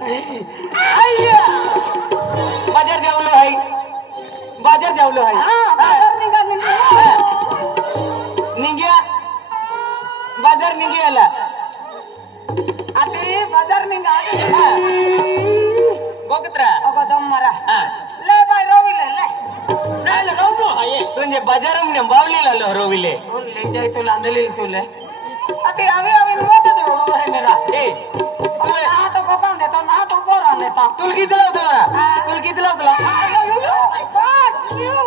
अय्या बाजार जावलो आहे बाजार जावलो आहे बाजार निघाली निघ्या बाजार निघ्याला आते बाजार निघाली बघत्रा अगं दम मारा ले बाय रोविले ले नाही लगावतो आहे तुझे बाजार में बावलीला लो रोविले ले जाय तो लांदले तुले आते आवे आवे मोठा जोडो आहे मेरा ए तुले ना तो कोकाम देतो ना तो बोरा नेता तुल किती लावतो तुल किती लावतो my god you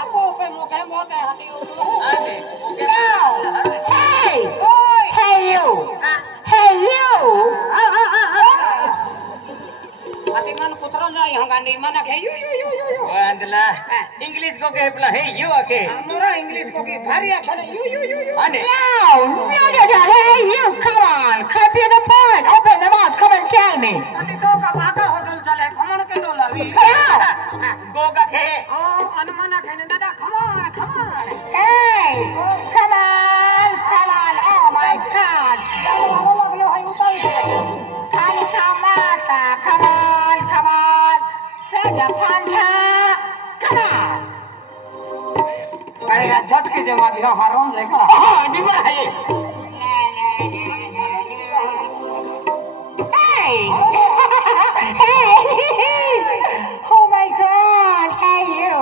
Aku pe muka mote hati itu. Hey, hey you, hey you. Hati mana putra na yang gandhi mana ke you. वांदला इंग्लिश को के पला हे यू आके Amora English ko ki bhari akhane you. आने Hey, you, come on. Cut you the point. Open the mouth. Come and tell me. Hati to ka baka hotel chale khaman ke dola vi. गो का खे Oh, anumana khane dada come on. Hey, come on. Oh, my God. Laglo hai utai. Kamata, come on. Sega Panta, come on. Kaya jat ke jama diya haram jega. हां दिवा है Hey! Oh my God! Hey you!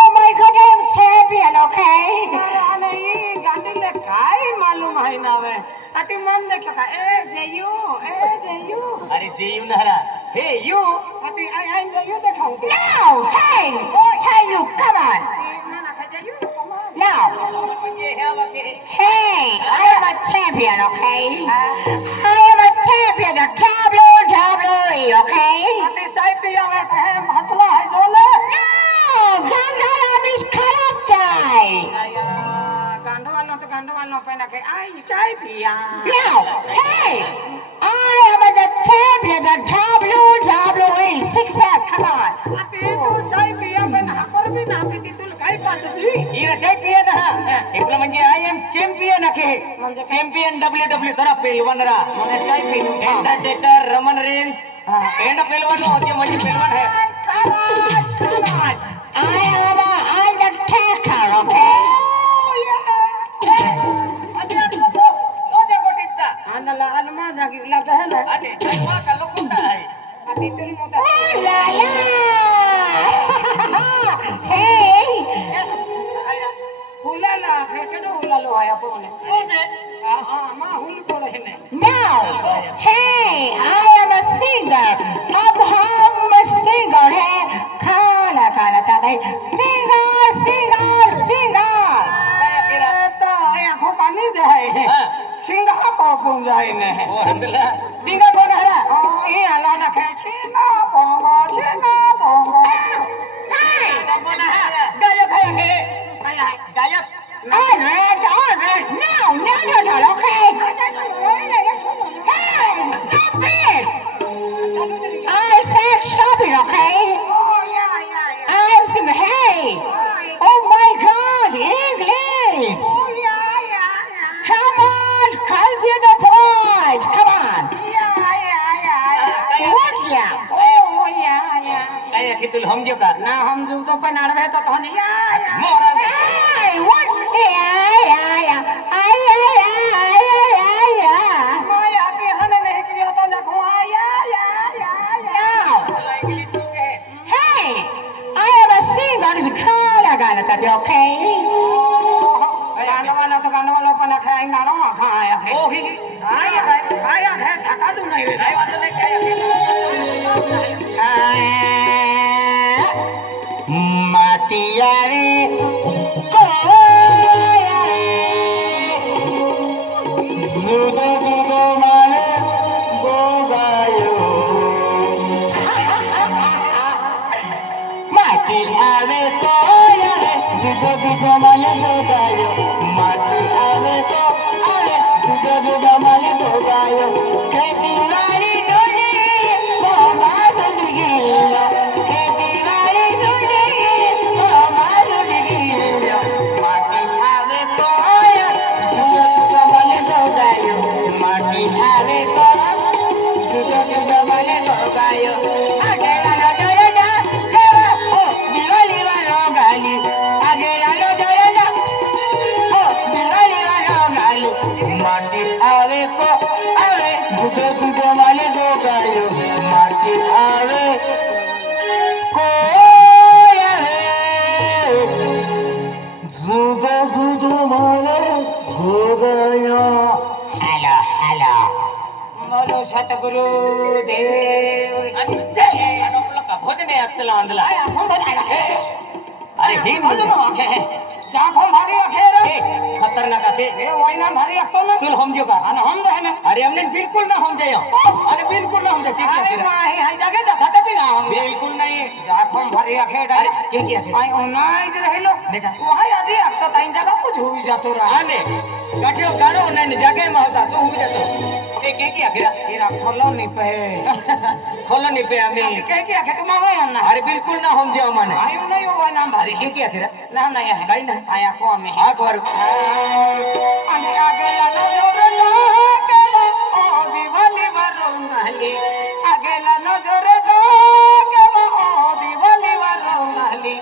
Oh my God! I'm champion, okay? अरे ये गांधी ले काय मालूम है ना वे अति मन देखो का ए जेयू अरे जेयू नहरा हे यू अति आई जेयू देखाऊं तो No! Hey you! Come on! mana का जेयू कमाल Now! ये है वाके Hey! I am a champion, okay? I am a champion of WWE, okay? अति साई पिया में कहे हसला है जोले No! Gandhara is corrupted! गांडो वालों पे ना के आई चाय पिया No! Hey! I am the champion of WWE! Six-pack, come on! अति तू चाय पिया पे ना कर भी ना पीती तू काय पास जी ये रचाय पिया ना इतना म्हणजे आई एम चॅम्पियन आके चॅम्पियन WWE करा पहलवान रा मैंने चाय पी लूं अंडरटेकर रमन रेंज एंड पहलवान होते म्हणजे पहलवान है Come on! I am a undertaker, okay? आंधला आलमा जागी लगा है ना अरे जन्मा का लोकुंडा है अति तुम मोटा Oh la la! Hey! Hula ना केडो हुला लो आया फोन हां मां हुल को रहने Now! Hey! I am a singer! अब हम singer हैं खाना चाहते हैं singer! काय केरा तो आया को पानी जाए हां सिंगा को पुन जाए ने ओ हंदला सिंगापुर हरा ओ ये आला ना के सिंगा पोंगो गायक है गायक All right. No, okay? Hey! Stop it! I said stop it, okay? I'm saying, hey! Oh my God, English! Come on, come to the point! Come on! What yeah? गायक है तुल हम जो का ना हम जो तो पे नड़वे तो नहीं मोरा Hey! What? Yeah. माया के हने नहीं किया तो ना खुआया Now! Hey! I am a singer. It's kind of okay? गाना वाला पना खाए ना रो खाया है ओ ही खाया है थका तू नहीं गाय वाला ने क्या माटियारे माटी आवे तो यारे दुगो माले तो गायो माटी आवे तो अरे दुगो माले तो गायो खेती वाली डोली मामा जिंदगी खेती वाली डोली मामा बोलो सतगुरु देव भोजन चला आणला आपण बघायला अरे हे बोलो जाखो भारी अखे रे खतरनाक आहे ए वैना भारी असतो ना तुल हम जो का आणि हम रहे ना अरे हमने बिल्कुल ना हम जायो अरे बिल्कुल ना हम जाए अरे नाही हाय जागे जाते भी ना हम बिल्कुल नहीं जाखो भारी अखे रे अरे क्या किया थे आई ओनाई जे रहिलो देखा वहां आधी आता ताई जगह कुछ हुई जातो रहा आले गाठियो गाड़ो नहीं जगह में होता तो हो जातो ते क्या किया फिर तेरा खोलो नहीं पे खोलो नहीं पे हमें क्या किया के तुम हो ना अरे बिल्कुल ना हम जाओ माने आई नहीं हो ना भारी क्या किया फिर ना नहीं है कहीं ना आया को में हाँ कर आणि आगे लानो जोर लागेला ओ दिवाली वरुणाली आगे लानो जोर लागेला ओ दिवाली वरुणाली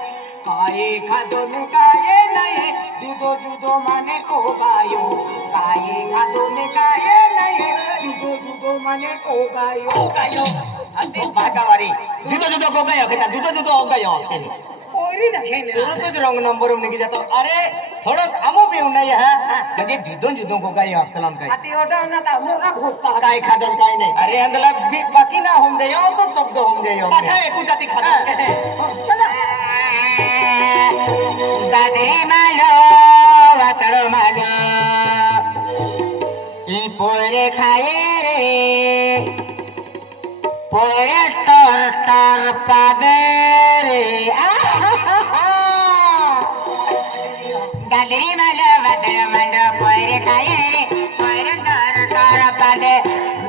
काये खादो ने काये नाही जुदो जुदो माने ओ गायो काये खादो ने काये नाही जुदो जुदो माने ओ गायो अंतिम भागावारी जुदो जुदो को गयो बेटा जुदो जुदो हो गयो ओरी रखे ने तुरंत रंग नंबर में निकल जातो अरे थोड़ा आमो पे नहीं है म्हणजे जुदो जुदो को गयो सलाम काय आती ओटा ना ता मोरा घोसता काय खादर काय नाही अरे अंदला बाकी ना हम देयो तो शब्द हम देयो पाठा एकू जाती खादर चला दादे मालो वातरो मालो ई पोरे खाए रे पोरे तर तर पादे रे दादरी मालो वातरो मालो पोरे खाए रे पोरे तर तर पादे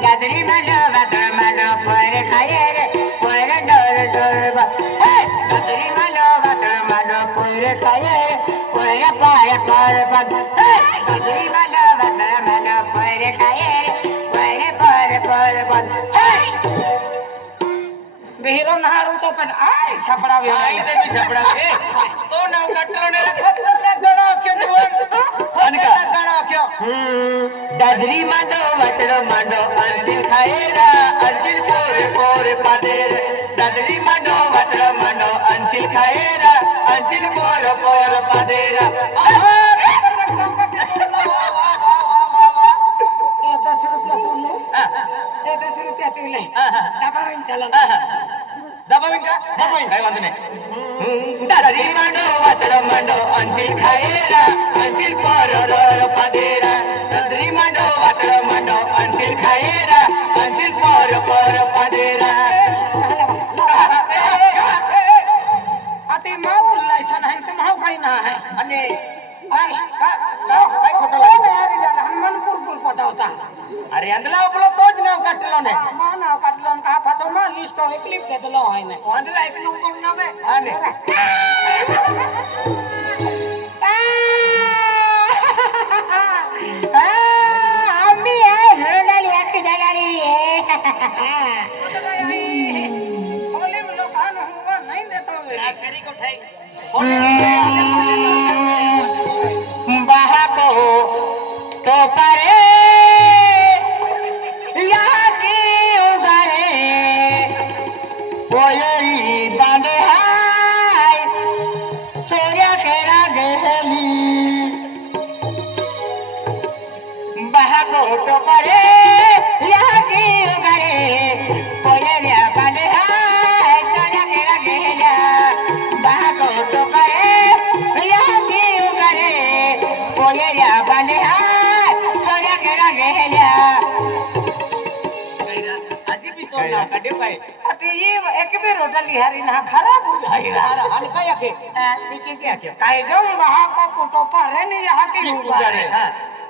दादरी मालो वातरो मालो पोरे खाए रे पोरे तर तर दादरी मालो वातरो मालो पोरे खाए रे पोरे पाय पाय पद दादरी मालो वातरो मालो पोरे खाए रे पोरे पाय पाय पद बेहिरो नहारू तो पण आय छपड़ा वे आई ते भी छपड़ा ए तो नाव कटलो ने रखत ने गणो क्यों जुवन अनका गणो क्यों दादरी मालो वातरो मालो अंजिल खाएरा अंजिल पोरे पोरे पादे दादरी मालो वातरो मालो अंजिल खाएरा अंजिल पोरे पोरे पादेरा ये 10 रुपया तुमने ये 10 रुपया तुमने दबावन चला दबाविन काय वांदो नाही दादरी मालो वातरो मालो अंजिल खाएरा अंजिल पोरे पादेरा दादरी मालो वातरो मालो अंजिल खाएरा अंजिल पोरे पोरे पादेरा आती माऊल लायसन है तुम हाउ काही ना है आणि काय काय खोटं ओ लागलं? यार यार हनुमान पुरपुर पता होता अरे अंदला आपलो तोच नाव कटलो ने मान नाव काढलं का फाचो मा लिस्ट हो क्लिप घेतलो आहे ना अंदला एक नको नाव आहे आणि आम्ही रोडाली अख्खी जाणारी ओले लोक हा हुआ नहीं देतो फेरी को ठाई बाहा को तो परे यहाँ की उगारे कोई बांधे हाय सूर्य के रागेली बाहा को तो परे यहाँ की उगारे कोई बांधे हाय सूर्य के रागेला बाहा को तो परे यहाँ की उगारे कोई बांधे हाय सूर्य के रागेला आजी भी तो नाव काढे काय आती ये एक भी रोटा लिहारी ना खराब हो जाएगा आणि काय आखे ठीक आहे आखे काय जो वहां को कुटो पारे नहीं यहाँ की उगारे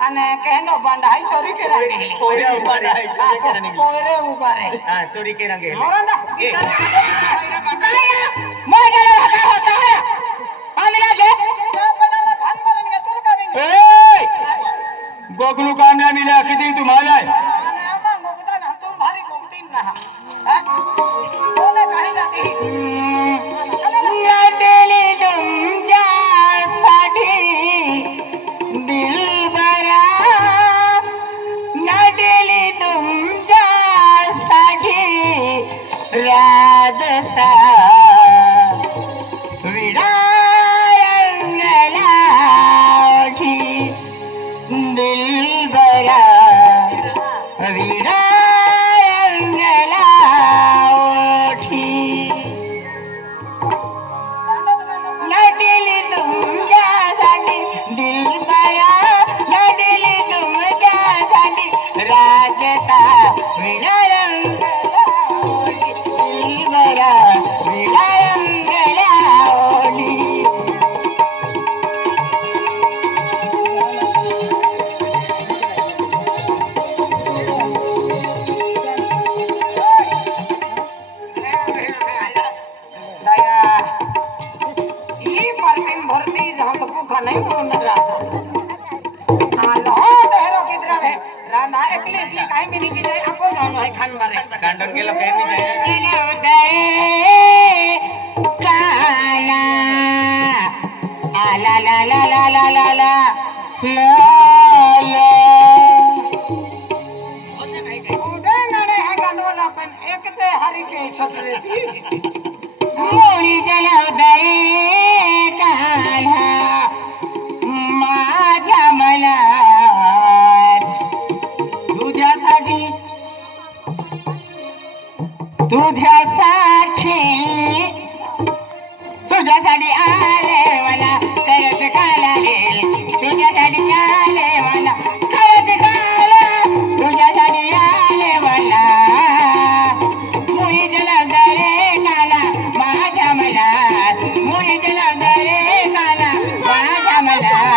अने कहनो बंधाई चोरी के रंगे कोयरे उगारे आहे, चोरी के रंगे. कोयरे उगारे हां चोरी के रंगे मोरा ना ए. मोजरा हका होता है आमिना के गोगलू कामया मिला किती तुम्हाला नटेली तुमच्यासाठी दिलबरा नटेली तुमच्यासाठी राजसा विडा रंगला दिलबरा विडा विडा रंगला ओढी बरा विडा रंगला ओढी नहीं बोलना आलो डेरो किधर है राना एकली की काई मिनी की जाए आपको जानो है खान मारे गांडन गेलो काय मी जाय चलो दरे काला आला ला ला ला ला ला ला ला उडे नरे है गानोला पण एक ते हरी के सतरे थी मोरी चलो दरे काला माझ्या मला तुझ्यासाठी आले मला करत काला रे तुझ्यासाठी आले मला करत काला तुझ्यासाठी आले मला मुली जलवदा रे काला माझ्या मला मुली जलवदा रे काला माझ्या मला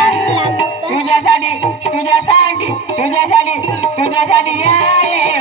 तुझ्यासाठी आले